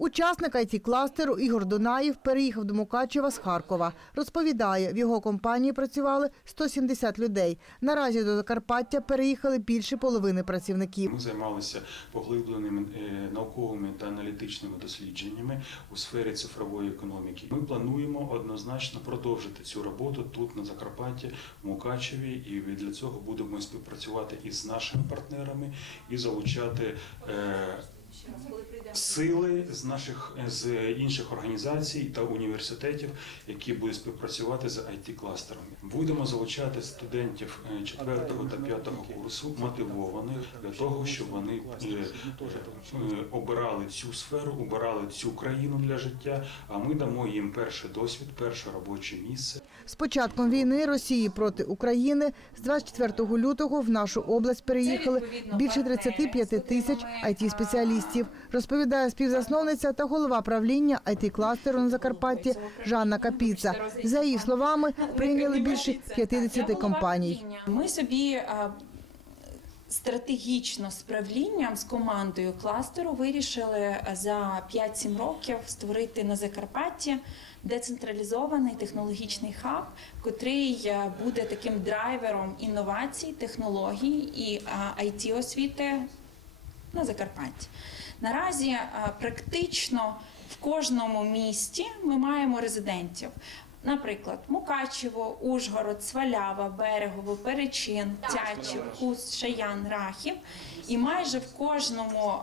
Учасник it кластеру Ігор Донаєв переїхав до Мукачева з Харкова. Розповідає, в його компанії працювали 170 людей. Наразі до Закарпаття переїхали більше половини працівників. Ми займалися поглибленими е, науковими та аналітичними дослідженнями у сфері цифрової економіки. Ми плануємо однозначно продовжити цю роботу тут на Закарпатті, в Мукачеві, і для цього будемо співпрацювати із нашими партнерами і залучати. е, Сили з наших з інших організацій та університетів, які будуть співпрацювати з it кластерами Будемо залучати студентів 4 та 5 курсу мотивованих для того, щоб вони е, е, обирали цю сферу, обирали цю країну для життя. А ми дамо їм перший досвід, перше робоче місце. З початком війни Росії проти України з 24 лютого в нашу область переїхали більше 35 тисяч it спеціалістів розповідає співзасновниця та голова правління it кластеру на Закарпатті Жанна Капіца. За її словами, прийняли більше 50 компаній. Ми собі стратегічно з правлінням з командою кластеру вирішили за 5-7 років створити на Закарпатті децентралізований технологічний хаб, котрий буде таким драйвером інновацій, технологій і it освіти на Закарпатті. Наразі е, практично в кожному місті ми маємо резидентів. Наприклад, Мукачево, Ужгород, Свалява, Берегово, Перечин, Тячів, Хуст, Шаян, Рахів. І майже в кожному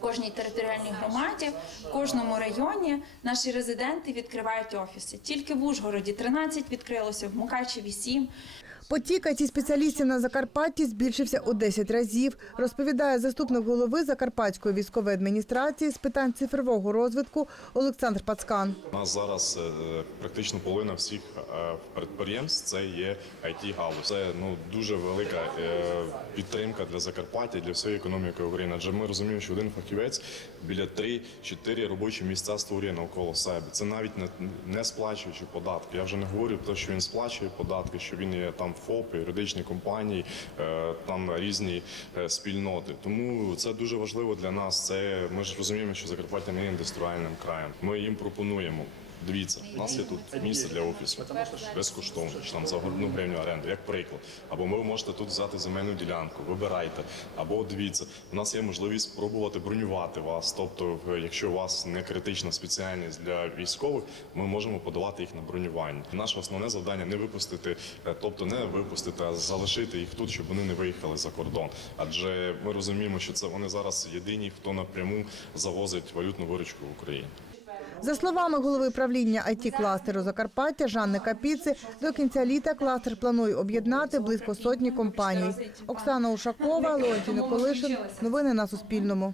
кожній територіальній громаді, в кожному районі наші резиденти відкривають офіси. Тільки в Ужгороді 13 відкрилося, в Мукачеві 7. Потік it спеціалістів на Закарпатті збільшився у 10 разів, розповідає заступник голови Закарпатської військової адміністрації з питань цифрового розвитку Олександр Пацкан. У нас зараз е, практично половина всіх е, підприємств це є it галузь Це ну дуже велика е, підтримка для Закарпаття, для всієї економіки України. Адже ми розуміємо, що один фахівець біля 3-4 робочі місця створює навколо себе. Це навіть не сплачуючи податки. Я вже не говорю про те, що він сплачує податки, що він є там ФОПи, юридичні компанії, е, там різні е, спільноти. Тому це дуже важливо для нас. Це ми ж розуміємо, що Закарпаття не є індустріальним краєм. Ми їм пропонуємо. Дивіться, у нас є тут місце для офісу безкоштовно, чи там за одну гривню оренду, як приклад. Або ви можете тут взяти земельну ділянку, вибирайте. Або дивіться, у нас є можливість спробувати бронювати вас. Тобто, якщо у вас не критична спеціальність для військових, ми можемо подавати їх на бронювання. Наше основне завдання не випустити, е, тобто не випустити, а залишити їх тут, щоб вони не виїхали за кордон. Адже ми розуміємо, що це вони зараз єдині, хто напряму завозить валютну виручку в Україні. За словами голови правління it кластеру Закарпаття Жанни Капіци, до кінця літа кластер планує об'єднати близько сотні компаній. Оксана Ушакова, Леонтій Николишин. Новини на Суспільному.